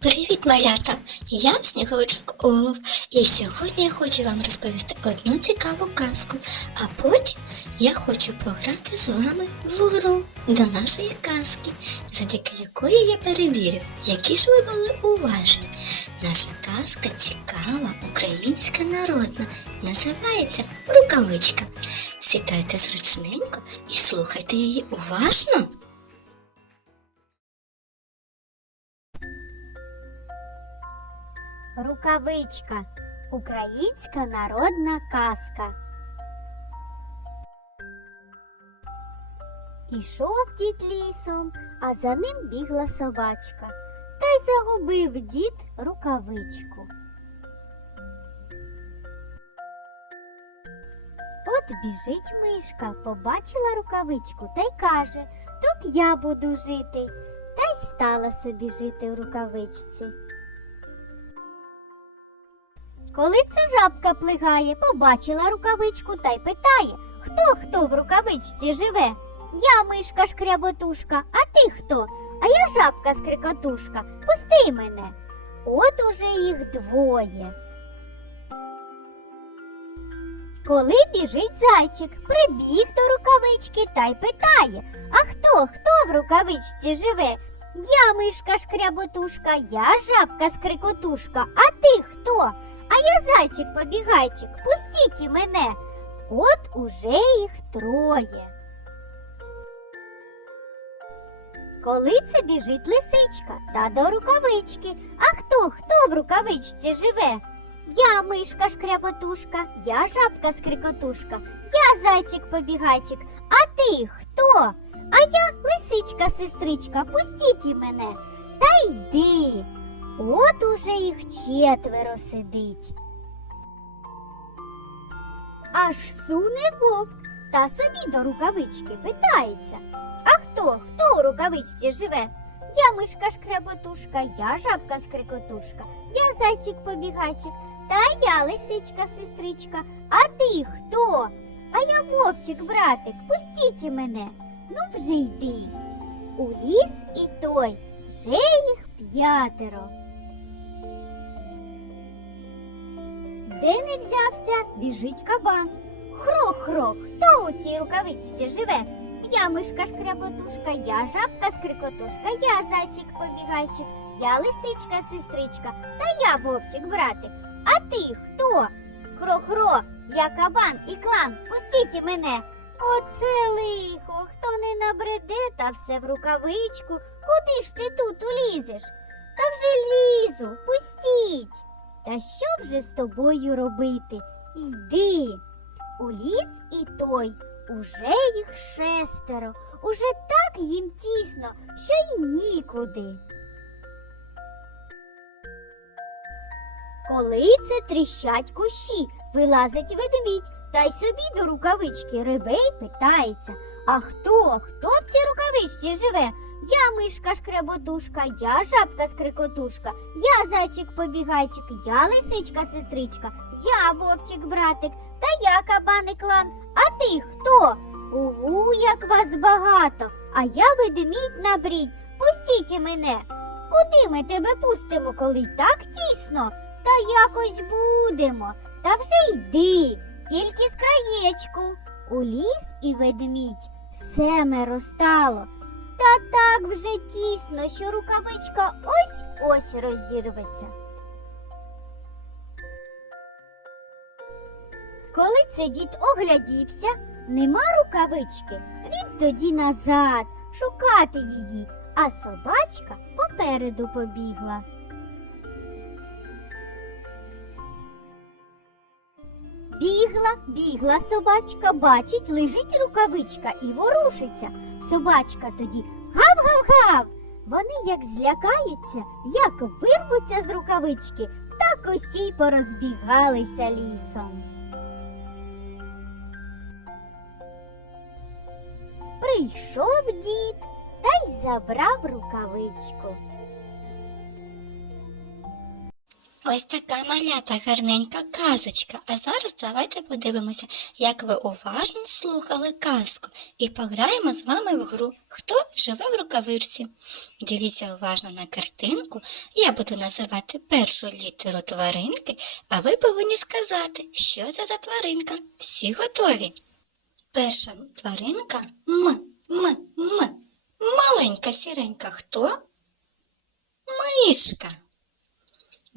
Привіт, малята! Я Сніговичок Олов, і сьогодні я хочу вам розповісти одну цікаву казку, а потім я хочу пограти з вами в гру до нашої казки, завдяки якої я перевірю, які ж ви були уважні. Наша казка цікава, українська народна, називається Рукавичка. Сідайте зручненько і слухайте її уважно. Рукавичка. Українська народна казка. Ішов дід лісом, а за ним бігла собачка. Та й загубив дід рукавичку. От біжить мишка, побачила рукавичку та й каже Тут я буду жити. Та й стала собі жити в рукавичці. Коли це жабка плигає, побачила рукавичку та й питає, хто хто в рукавичці живе? Я мишка шкряботушка, а ти хто? А я жабка скрикотушка. Пусти мене. От уже їх двоє. Коли біжить зайчик, прибіг до рукавички та й питає, а хто, хто в рукавичці живе? Я мишка шкряботушка, я жабка скрикотушка, а ти хто? Я зайчик побігайчик, пустіть мене. От уже їх троє. Коли це біжить лисичка та до рукавички. А хто, хто в рукавичці живе? Я мишка шкряботушка, я жабка скрикотушка, я зайчик побігайчик, а ти хто? А я лисичка сестричка, пустіть мене. Та йди. От уже їх четверо сидить. Аж суне вовк та собі до рукавички питається. А хто? Хто у рукавичці живе? Я мишка шкреботушка, я жабка скрикотушка, я зайчик побігайчик, та я лисичка сестричка. А ти хто? А я вовчик, братик, пустіть мене. Ну вже йди. У ліс і той, вже їх п'ятеро. Де не взявся, біжить кабан. Хро-хро, хто у цій рукавичці живе? Я мишка шкряботушка, я жабка скрикотушка, я зайчик побігайчик, я лисичка сестричка, та я вовчик братик. А ти хто? Хро-хро, я кабан і клан, пустіть мене. Оце лихо, хто не набреде, та все в рукавичку. Куди ж ти тут улізеш? Та вже лізу, пустіть. Та що вже з тобою робити? Йди. У ліс і той, уже їх шестеро, уже так їм тісно, що й нікуди. Коли це тріщать кущі, вилазить ведмідь, та й собі до рукавички реве й питається. А хто, хто в цій рукавичці живе? Я мишка шкреботушка, я жабка скрикотушка, я зайчик побігайчик, я лисичка сестричка, я вовчик братик, та я кабаник клан. А ти хто? Угу, як вас багато, а я ведмідь набрідь. Пустіть мене. Куди ми тебе пустимо, коли так тісно? Та якось будемо. Та вже йди, тільки з краєчку. У ліс і ведмідь семеро стало. Та так вже тісно, що рукавичка ось ось розірветься. Коли це дід оглядівся, нема рукавички, він тоді назад шукати її, а собачка попереду побігла. Бігла, бігла собачка, бачить, лежить рукавичка і ворушиться. Собачка тоді гав-гав-гав. Вони як злякаються, як вирвуться з рукавички, так усі порозбігалися лісом. Прийшов дід та й забрав рукавичку. Ось така малята гарненька казочка. А зараз давайте подивимося, як ви уважно слухали казку і пограємо з вами в гру. Хто живе в рукавичці. Дивіться уважно на картинку. Я буду називати першу літеру тваринки, а ви повинні сказати, що це за тваринка. Всі готові. Перша тваринка М, М, М. Маленька сіренька хто? Мишка.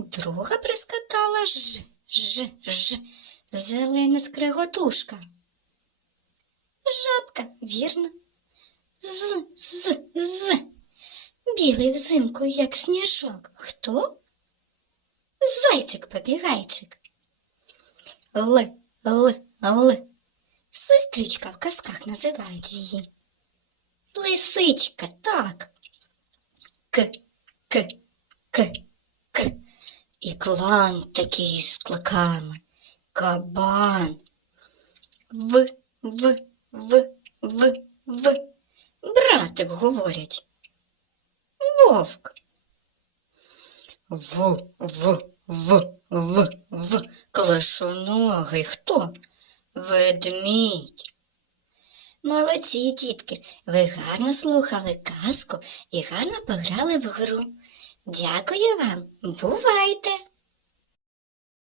Друга прискакала Ж, Ж, Ж. Зелена скреготушка. Жабка, вірно. З, з, з. Білий взимку, як сніжок. Хто? Зайчик-побігайчик. Л, Л, Л. Сестричка в казках називають її. Лисичка, так. Клан такий з кликами. Кабан. В, В, В, В, В. Братик говорять. Вовк. В, В, В, В, В. Клашоногий хто? Ведмідь. Молодці, дітки, ви гарно слухали казку і гарно пограли в гру. Дякую вам, бувайте!